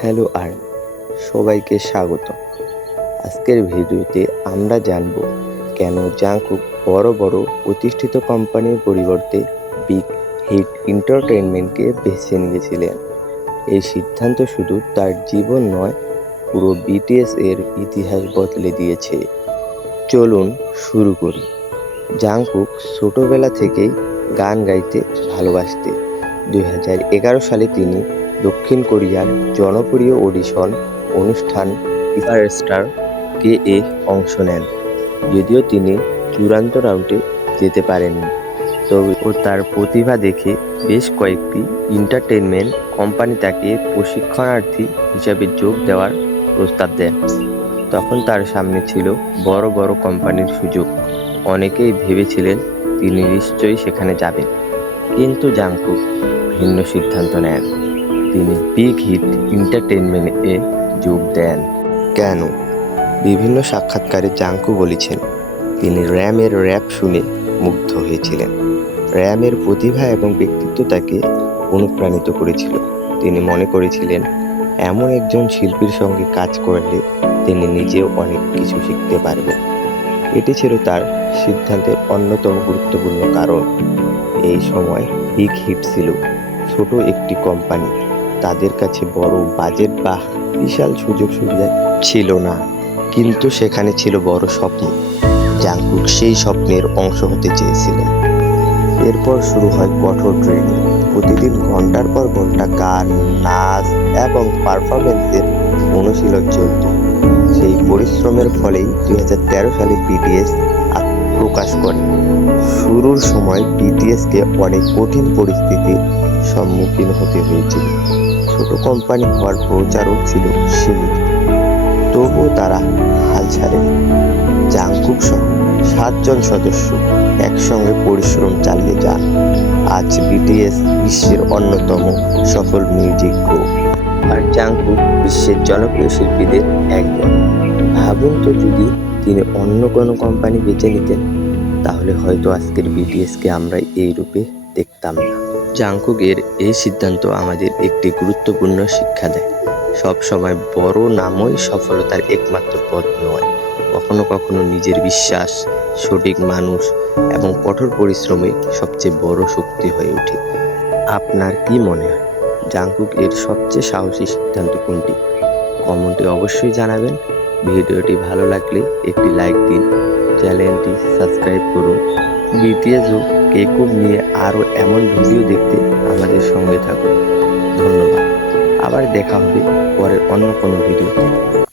Hello আর সবাইকে স্বাগত। আজকের ভিডিওতে আমরা জানব কেন জাংকুক বড় বড় প্রতিষ্ঠিত কোম্পানির পরিবর্তে বিগ হিট এন্টারটেইনমেন্টকে বেছে নিয়েছিলেন। এই সিদ্ধান্ত শুধু তার জীবন নয়, পুরো বিটিএস এর ইতিহাস বদলে দিয়েছে। চলুন শুরু করি। জাংকুক ছোটবেলা থেকেই গান গাইতে ভালোবাসতেন। 2011 সালে তিনি দক্ষিণ কোরিয়ার জনপ্রিয় অডিশন অনুষ্ঠান সুপারস্টার কে-এ অংশ নেন। যদিও তিনি চূড়ান্ত রাউন্ডে যেতে পারেননি, তবুও তার প্রতিভা দেখে বেশ কয়েকটি এন্টারটেইনমেন্ট কোম্পানি তাকে প্রশিক্ষণার্থী হিসাবে যোগ দেওয়ার প্রস্তাব দেন। তখন তার সামনে ছিল বড় বড় কোম্পানির সুযোগ। অনেকেই ভেবেছিলেন তিনি নিশ্চয়ই সেখানে যাবেন, কিন্তু জাংকুক ভিন্ন সিদ্ধান্ত নেন। তিনি বিগ হিট এন্টারটেইনমেন্টে যোগ দেন। কেন? বিভিন্ন সাক্ষাৎকারে জাংকুক বলেছেন তিনি র্যামের র্যাপ শুনে মুগ্ধ হয়েছিলেন। র্যামের প্রতিভা এবং ব্যক্তিত্ব তাকে অনুপ্রাণিত করেছিল। তিনি মনে করেছিলেন এমন একজন শিল্পীর সঙ্গে কাজ করলে তিনি নিজেও অনেক কিছু শিখতে পারবেন। এটি ছিল তার সিদ্ধান্তের অন্যতম গুরুত্বপূর্ণ কারণ। এই সময় বিগ হিট ছিল ছোট একটি কোম্পানি, তাদের কাছে বড় বাজেট বা বিশাল সুযোগ সুবিধা ছিল না, কিন্তু সেখানে ছিল বড় স্বপ্ন। জাংকুক সেই স্বপ্নের অংশ হতে চেয়েছিলেন। এরপর শুরু হয় কঠোর ট্রেনিং। প্রতিদিন ঘন্টার পর ঘন্টা গান, নাচ এবং পারফরমেন্সের অনুশীলন চলত। সেই পরিশ্রমের ফলেই 2013 সালে বিটিএস প্রকাশ করে। শুরুর সময় বিটিএসকে অনেক কঠিন পরিস্থিতির সম্মুখীন হতে হয়েছিল। ছোট কোম্পানি হওয়ার প্রচারও ছিল সীমিত, তবুও তারা হাল ছাড়েনি। জাংকুক সহ 7 জন সদস্য একসঙ্গে পরিশ্রম চালিয়ে যান। আজ বিটিএস বিশ্বের অন্যতম সফল মিউজিক গ্রুপ, আর জাংকুক বিশ্বের জনপ্রিয় শিল্পীদের একজন। ভাবুন তো, যদি তিনি অন্য কোনো কোম্পানি বেছে নিতেন, তাহলে হয়তো আজকের বিটিএসকে আমরা এই রূপে দেখতাম না। জাংকুকের এই সিদ্ধান্ত আমাদের একটি গুরুত্বপূর্ণ শিক্ষা দেয়। সব সময় বড় নামই সফলতার একমাত্র পথ নয়। কখনো কখনো নিজের বিশ্বাস, সঠিক মানুষ এবং কঠোর পরিশ্রমই সবচেয়ে বড় শক্তি হয়ে ওঠে। আপনার কি মনে হয়, জাংকুক এর সবচেয়ে সাহসী সিদ্ধান্ত কোনটি? কমেন্টে অবশ্যই জানাবেন। ভিডিওটি ভালো লাগলে একটি লাইক দিন, চ্যানেলটি সাবস্ক্রাইব করুন। বিটিএস ও কে-পপ নিয়ে আরও এমন ভিডিও দেখতে আমাদের সঙ্গে থাকুন। ধন্যবাদ। আবার দেখা হবে পরের অন্য কোনো ভিডিওতে।